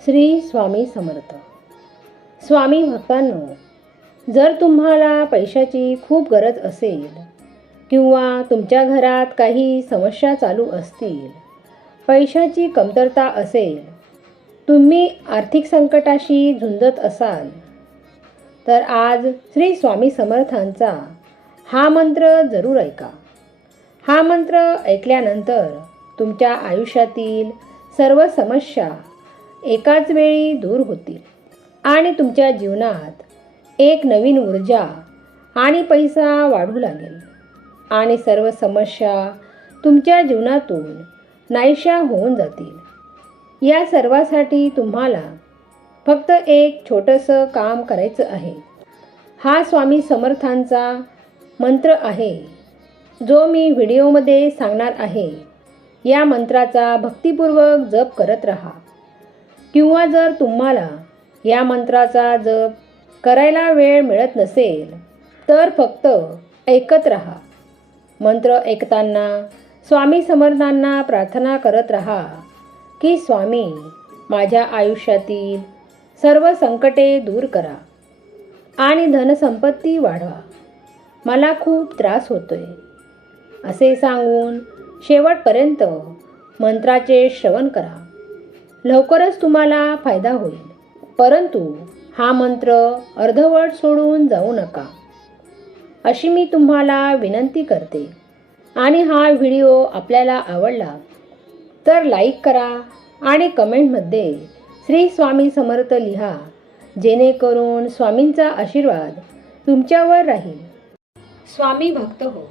श्री स्वामी समर्थ. स्वामी भक्तांनो, जर तुम्हाला पैशाची खूप गरज असेल किंवा तुमच्या घरात काही समस्या चालू असतील, पैशाची कमतरता असेल, तुम्ही आर्थिक संकटाशी झुंजत असाल, तर आज श्री स्वामी समर्थांचा हा मंत्र जरूर ऐका. हा मंत्र ऐकल्यानंतर तुमच्या आयुष्यातील सर्व समस्या एकाच वेळी दूर होतील आणि तुमच्या जीवनात एक नवीन ऊर्जा आणि पैसा वाढू लागेल आणि सर्व समस्या तुमच्या जीवनातून नाहीशा होऊन जातील. या सर्वासाठी तुम्हाला फक्त एक छोटंसं काम करायचं आहे. हा स्वामी समर्थांचा मंत्र आहे जो मी व्हिडिओमध्ये सांगणार आहे. या मंत्राचा भक्तिपूर्वक जप करत राहा. किंवा जर तुम्हाला या मंत्राचा जप करायला वेळ मिळत नसेल तर फक्त ऐकत राहा. मंत्र ऐकताना स्वामी समर्थांना प्रार्थना करत राहा की स्वामी, माझ्या आयुष्यातील सर्व संकटे दूर करा आणि धनसंपत्ती वाढवा. मला खूप त्रास होतोय असे सांगून शेवटपर्यंत मंत्राचे श्रवण करा. लवकरच तुम्हाला फायदा होईल. परंतु हा मंत्र अर्धवट सोडून जाऊ नका अशी मी तुम्हाला विनंती करते. आणि हा व्हिडिओ आपल्याला आवडला तर लाईक करा आणि कमेंटमध्ये श्री स्वामी समर्थ लिहा, जेणेकरून स्वामींचा आशीर्वाद तुमच्यावर राहील. स्वामी भक्त हो.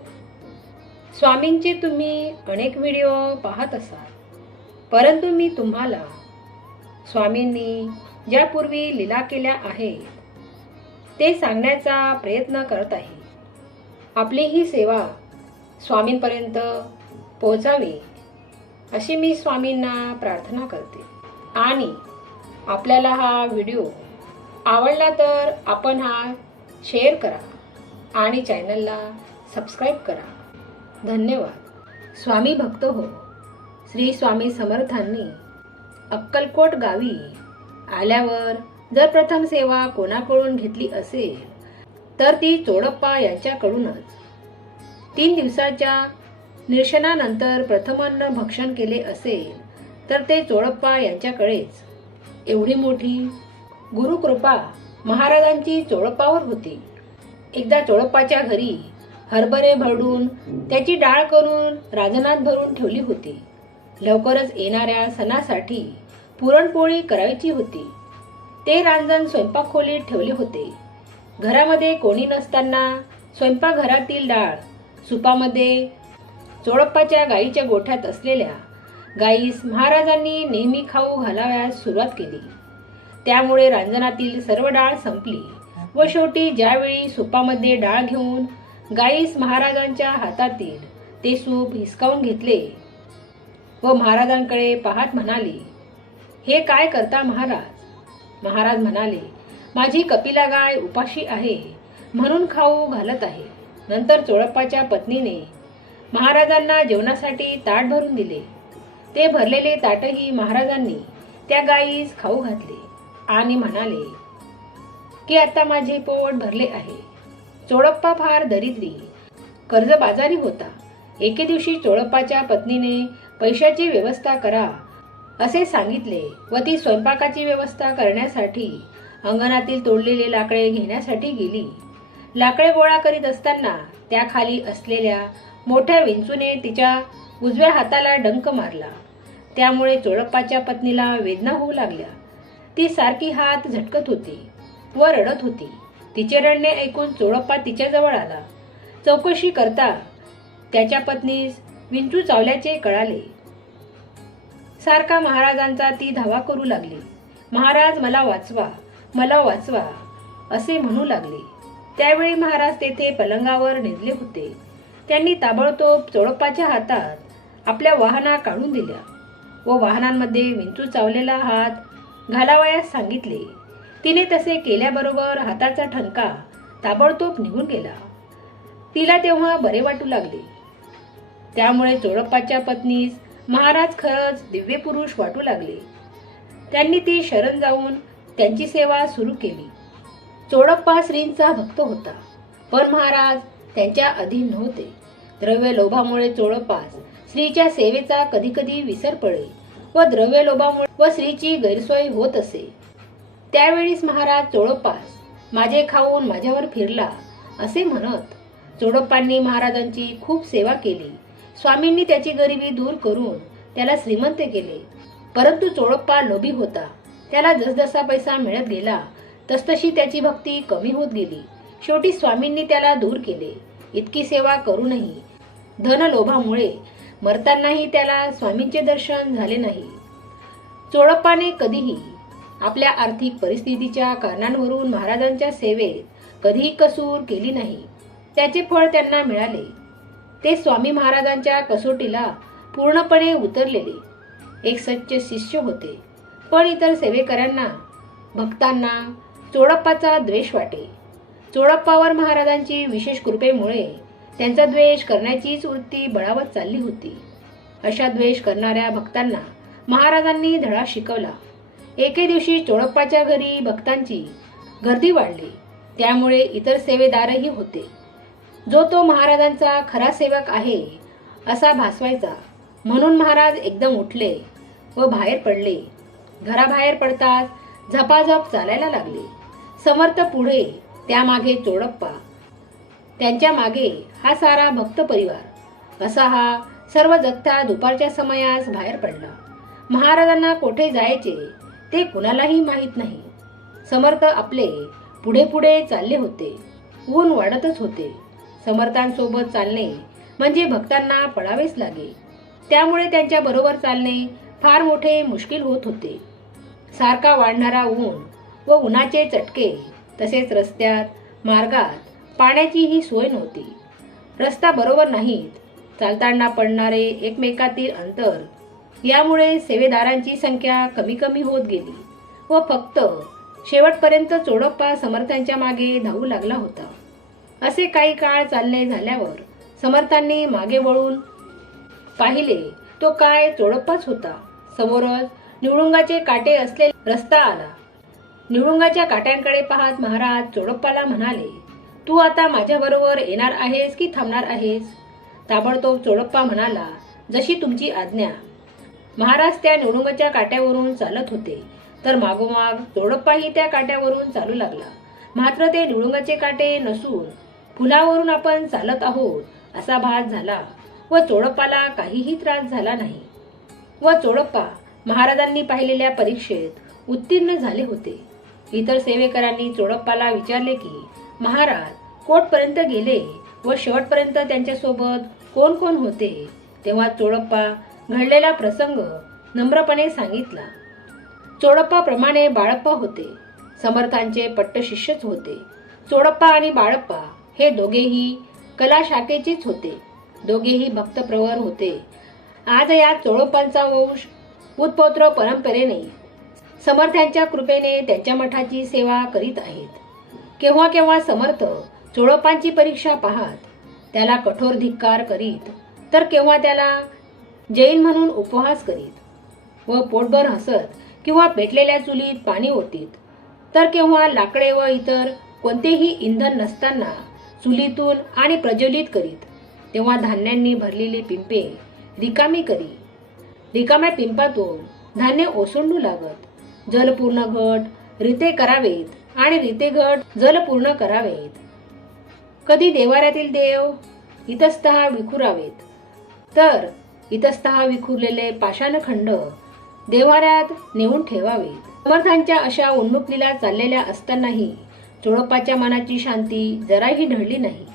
स्वामींचे तुम्ही अनेक व्हिडिओ पाहत असाल, परंतु मी तुम्हाला स्वामींनी ज्यापूर्वी लीला केल्या आहेत ते सांगण्याचा प्रयत्न करत आहे. आपली ही सेवा स्वामींपर्यंत पोहोचावी अशी मी स्वामींना प्रार्थना करते. आणि आपल्याला हा व्हिडिओ आवडला तर आपण हा शेअर करा आणि चॅनलला सबस्क्राईब करा. धन्यवाद. स्वामी भक्त हो. श्री स्वामी समर्थांनी अक्कलकोट गावी आल्यावर जर प्रथम सेवा कोणाकडून घेतली असेल तर ती चोडप्पा यांच्याकडूनच. 3 दिवसाच्या निरशनानंतर प्रथमन्न भक्षण केले असेल तर ते चोडप्पा यांच्याकडेच. एवढी मोठी गुरुकृपा महाराजांची चोडप्पावर होती. एकदा चोडप्पाच्या घरी हरभरे भरडून त्याची डाळ करून रांजणात भरून ठेवली होती. लवकरच येणाऱ्या सणासाठी पुरणपोळी करायची होती. ते रांजण स्वयंपाकखोलीत ठेवले होते. घरामध्ये कोणी नसताना स्वयंपाकघरातील डाळ सुपामध्ये चोडप्पाच्या गाईच्या गोठ्यात असलेल्या गाईस महाराजांनी नेहमी खाऊ घालावयास सुरुवात केली. त्यामुळे रांजणातील सर्व डाळ संपली व शेवटी ज्यावेळी सुपामध्ये डाळ घेऊन गाईस महाराजांच्या हातातील ते सूप हिसकावून घेतले व महाराजांकडे पाहत म्हणाली, हे काय करता महाराज? महाराज म्हणाले, माझी कपिला गाय उपाशी आहे म्हणून खाऊ घालत आहे. नंतर चोडप्पाच्या पत्नीने महाराजांना जेवणासाठी ताट भरून दिले. ते भरलेले ताटही महाराजांनी त्या गायीस खाऊ घातले आणि म्हणाले की आता माझे पोट भरले आहे. चोडप्पा फार दरिद्री कर्जबाजारी होता. एके दिवशी चोडप्पाच्या पत्नीने पैशाची व्यवस्था करा असे सांगितले व ती स्वयंपाकाची व्यवस्था करण्यासाठी अंगणातील तोडलेले लाकडे घेण्यासाठी गेली. लाकडे गोळा करीत असताना त्याखाली असलेल्या मोठ्या विंचूने तिच्या उजव्या हाताला डंक मारला. त्यामुळे चोडप्पाच्या पत्नीला वेदना होऊ लागल्या. ती सारखी हात झटकत होती व रडत होती. तिचे रडणे ऐकून चोडप्पा तिच्याजवळ आला. चौकशी करता त्याच्या पत्नीस विंचू चावल्याचे कळाले. सारखा महाराजांचा ती धावा करू लागली. महाराज, मला वाचवा, मला वाचवा असे म्हणू लागले. त्यावेळी महाराज तेथे पलंगावर निजले होते. त्यांनी ताबडतोब चोडप्पाच्या हातात आपल्या वाहना काढून दिल्या व वाहनांमध्ये विंचू चावलेला हात घालावयास सांगितले. तिने तसे केल्याबरोबर हाताचा ठणका ताबडतोब निघून गेला. तिला तेव्हा बरे वाटू लागले. त्यामुळे चोडप्पाच्या पत्नीस महाराज खरंच दिव्य पुरुष वाटू लागले. त्यांनी ती शरण जाऊन त्यांची सेवा सुरू केली. चोडप्पा श्रींचा भक्त होता, पण महाराज त्यांच्या अधीन नव्हते. द्रव्य लोभामुळे चोडप्पास श्रीच्या सेवेचा कधी कधी विसर पडे व द्रव्य लोभामुळे व श्रीची गैरसोय होत असे. त्यावेळीस महाराज चोडप्पास माझे खाऊन माझ्यावर फिरला असे म्हणत. चोडप्पांनी महाराजांची खूप सेवा केली. स्वामींनी त्याची गरिबी दूर करून त्याला श्रीमंत केले. परंतु चोडप्पा लोभी होता. त्याला जसजसा पैसा मिळत गेला तसतशी त्याची भक्ती कमी होत गेली. शेवटी स्वामींनी त्याला दूर केले. इतकी सेवा करूनही धनलोभामुळे मरतानाही त्याला स्वामींचे दर्शन झाले नाही. चोडप्पाने कधीही आपल्या आर्थिक परिस्थितीच्या कारणांवरून महाराजांच्या सेवेत कधीही कसूर केली नाही. त्याचे फळ त्यांना मिळाले. ते स्वामी महाराजांच्या कसोटीला पूर्णपणे उतरलेले एक सच्चे शिष्य होते. पण इतर सेवेकऱ्यांना, भक्तांना चोडप्पाचा द्वेष वाटे. चोडप्पावर महाराजांची विशेष कृपेमुळे त्यांचा द्वेष करण्याचीच वृत्ती बळावत चालली होती. अशा द्वेष करणाऱ्या भक्तांना महाराजांनी धडा शिकवला. एके दिवशी चोडप्पाच्या घरी भक्तांची गर्दी वाढली. त्यामुळे इतर सेवेदारही होते. जो तो महाराजांचा खरा सेवक आहे असा भासवायचा. म्हणून महाराज एकदम उठले व बाहेर पडले. घराबाहेर पडताच झपाझप चालायला लागले. समर्थ पुढे, त्यामागे चोडप्पा, त्यांच्या मागे हा सारा भक्त परिवार, असा हा सर्व जथ्था दुपारच्या समयास बाहेर पडला. महाराजांना कोठे जायचे ते कुणालाही माहीत नाही. समर्थ आपले पुढे पुढे चालले होते. ऊन वाढतच होते. समर्थांसोबत चालणे म्हणजे भक्तांना पळावेच लागे. त्यामुळे त्यांच्या बरोबर चालणे फार मोठे मुश्किल होत होते. सारखा वाढणारा ऊन व उन्हाचे चटके, तसेच रस्त्यात, मार्गात पाण्याचीही सोय नव्हती. रस्ता बरोबर नाहीत. चालताना पडणारे एकमेकातील अंतर, यामुळे सेवेदारांची संख्या कमी कमी होत गेली व फक्त शेवटपर्यंत चोडप्पा समर्थांच्या मागे धावू लागला होता. असे काही काळ चालणे झाल्यावर समर्थांनी मागे वळून पाहिले. तो काय चोडप्पाच होता. समोरच निवडुंगाचे काटे असलेला रस्ता आला. निवडुंगाच्या काट्यांकडे पाहत महाराज चोडप्पाला म्हणाले, तू आता माझ्याबरोबर येणार आहेस की थांबणार आहेस? ताबडतोब चोडप्पा म्हणाला, जशी तुमची आज्ञा. महाराज त्या निवडुंगाच्या काट्यावरून चालत होते, तर मागोमाग चोडप्पाही त्या काट्यावरून चालू लागला. मात्र ते निवडुंगाचे काटे नसून फुलावरून आपण चालत आहोत असा भास झाला व चोडप्पाला काहीही त्रास झाला नाही. व चोडप्पा महाराजांनी पाहिलेल्या परीक्षेत उत्तीर्ण झाले होते. इतर सेवेकरांनी चोडप्पाला विचारले की महाराज कोठपर्यंत गेले व शेवटपर्यंत त्यांच्यासोबत कोण कोण होते. तेव्हा चोडप्पा घडलेला प्रसंग नम्रपणे सांगितला. चोडप्पा प्रमाणे बाळप्पा होते. समर्थांचे पट्ट शिष्यच होते. चोडप्पा आणि बाळप्पा हे दोघेही कला शाखेचेच होते. दोघेही भक्तप्रवर होते. आज या चोडप्पांचा वंश उत्पौत्र परंपरेने समर्थांच्या कृपेने त्यांच्या मठाची सेवा करीत आहेत. केव्हा केव्हा समर्थ चोडप्पांची परीक्षा पाहत त्याला कठोर धिक्कार करीत, तर केव्हा त्याला जैन म्हणून उपहास करीत व पोटभर हसत किंवा पेटलेल्या चुलीत पाणी ओतीत, तर केव्हा लाकडे व इतर कोणतेही इंधन नसताना चुलीतून आणि प्रज्वलित करीत. तेव्हा धान्यांनी भरलेली पिंपे रिकामी करी. रिकाम्या पिंपातून धान्य ओसंडू लागत. जलपूर्ण घट रिते करावेत आणि रिते घट जलपूर्ण करावेत. कधी देवाऱ्यातील देव इतस्तः विखुरावेत, तर इतस्तः विखुरलेले पाषाणखंड देवाऱ्यात नेऊन ठेवावेत. समर्थांच्या अशा उन्मुक्तीला चाललेल्या असतानाही चोडप्पाच्या मनाची शांती जराही ढळली नाही.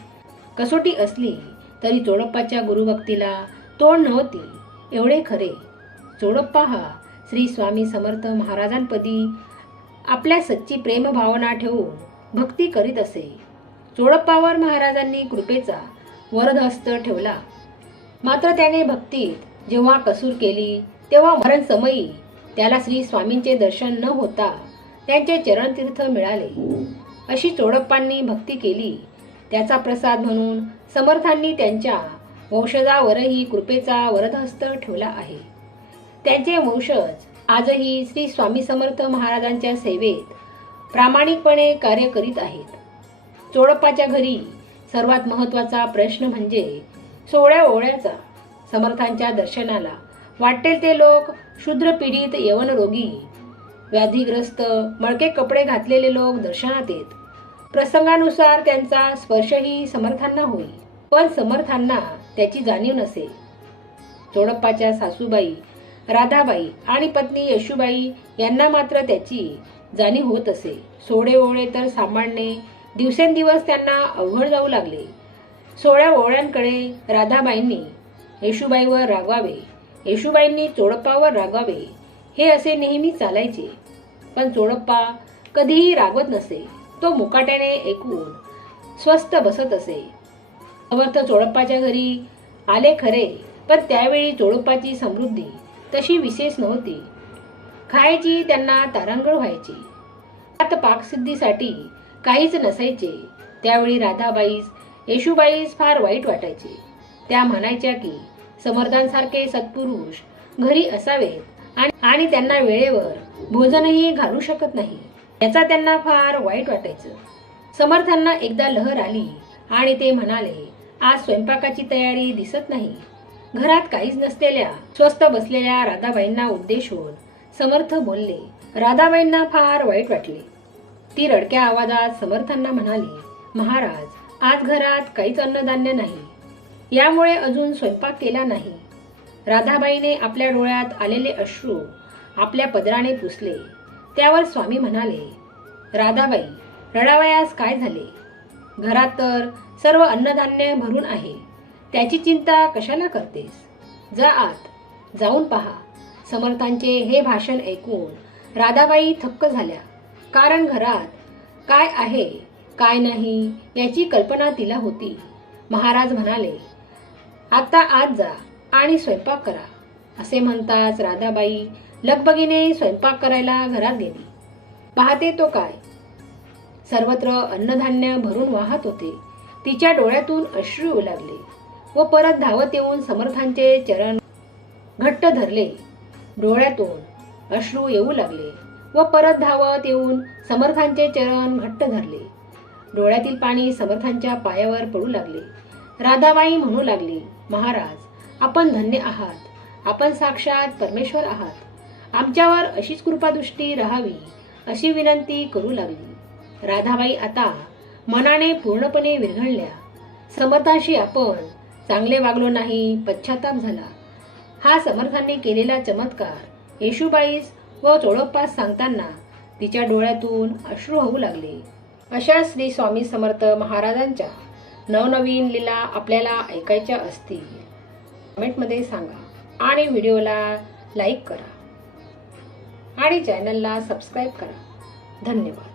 कसोटी असली तरी चोडप्पाच्या गुरुभक्तीला तोड नव्हती एवढे खरे. चोडप्पा हा श्री स्वामी समर्थ महाराजांपदी आपल्या सच्ची प्रेम भावना ठेवून भक्ती करीत असे. चोडप्पावर महाराजांनी कृपेचा वरदहस्त ठेवला. मात्र त्याने भक्तीत जेव्हा कसूर केली तेव्हा मरण समयी त्याला श्री स्वामींचे दर्शन न होता त्यांचे चरणतीर्थ मिळाले. अशी चोडप्पांनी भक्ती केली. त्याचा प्रसाद म्हणून समर्थांनी त्यांच्या वंशजावरही कृपेचा वरदहस्त ठेवला आहे. त्यांचे वंशज आजही श्री स्वामी समर्थ महाराजांच्या सेवेत प्रामाणिकपणे कार्य करीत आहेत. चोडप्पाच्या घरी सर्वात महत्त्वाचा प्रश्न म्हणजे सोहळ्या ओवळ्याचा. समर्थांच्या दर्शनाला वाटेल ते लोक, शूद्र पीडित, यवनरोगी, व्याधीग्रस्त, मळके कपडे घातलेले लोक दर्शनात येत. प्रसंगानुसार त्यांचा स्पर्शही समर्थांना होई, पण समर्थांना त्याची जाणीव नसे. चोडप्पाच्या सासूबाई राधाबाई आणि पत्नी येशूबाई यांना मात्र त्याची जाणीव होत असे. सोहळे ओवळे तर सांभाळणे दिवसेंदिवस त्यांना अवघड जाऊ लागले. सोहळ्या ओवळ्यांकडे राधाबाईंनी येशूबाईवर रागवावे, येशूबाईंनी चोडप्पावर रागवावे, हे असे नेहमी चालायचे. पण चोडप्पा कधीही रागवत नसे. तो मुकाट्याने ऐकून स्वस्थ बसत असे. समर्थ चोडप्पाच्या घरी आले खरे, पण त्यावेळी चोडप्पाची समृद्धी तशी विशेष नव्हती. खायची त्यांना तारांगळ व्हायची. त्यात पाकसिद्धीसाठी काहीच नसायचे. त्यावेळी राधाबाईस, येशूबाईस फार वाईट वाटायचे. त्या म्हणायच्या की समर्थांसारखे सत्पुरुष घरी असावेत आणि त्यांना वेळेवर भोजनही घालू शकत नाही. याचा त्यांना फार वाईट वाटायचं. समर्थांना एकदा लहर आली आणि ते म्हणाले, आज स्वयंपाकाची तयारी दिसत नाही. घरात काहीच नसलेल्या स्वस्थ बसलेल्या राधाबाईंना उद्देशून समर्थ बोलले. राधाबाईंना फार वाईट वाटले. ती रडक्या आवाजात समर्थांना म्हणाली, महाराज, आज घरात काहीच अन्नधान्य नाही, यामुळे अजून स्वयंपाक केला नाही. राधाबाईने आपल्या डोळ्यात आलेले अश्रू आपल्या पदराने पुसले. त्यावर स्वामी म्हणाले, राधाबाई, रडावयास काय झाले? घरात तर सर्व अन्नधान्य भरून आहे, त्याची चिंता कशाला करतेस? जा आत, जाऊन पहा. समर्थांचे हे भाषण ऐकून राधाबाई थक्क झाल्या. कारण घरात काय आहे काय नाही याची कल्पना तिला होती. महाराज म्हणाले, आता आत जा आणि स्वयंपाक करा. असे म्हणताच राधाबाई लगबगीने स्वयंपाक करायला घरात गेली. पाहते तो काय, सर्वत्र अन्नधान्य भरून वाहत होते. तिच्या डोळ्यातून अश्रू येऊ लागले व परत धावत येऊन समर्थांचे चरण घट्ट धरले. डोळ्यातून अश्रू येऊ लागले व परत धावत येऊन समर्थांचे चरण घट्ट धरले. डोळ्यातील पाणी समर्थांच्या पायावर पडू लागले. राधाबाई म्हणू लागली, महाराज, आपण धन्य आहात. आपण साक्षात परमेश्वर आहात. आमच्यावर अशीच कृपादृष्टी राहावी अशी विनंती करू लागली. राधाबाई आता मनाने पूर्णपणे विरघळल्या. समर्थांशी आपण चांगले वागलो नाही, पश्चाताप झाला. हा समर्थांनी केलेला चमत्कार येशूबाईस व चोडप्पास सांगताना तिच्या डोळ्यातून अश्रू होऊ लागले. अशा श्री स्वामी समर्थ महाराजांच्या नवनवीन लीला आपल्याला ऐकायच्या असतील कमेंटमध्ये सांगा आणि व्हिडिओला लाईक करा आणि चॅनलला सबस्क्राईब करा. धन्यवाद.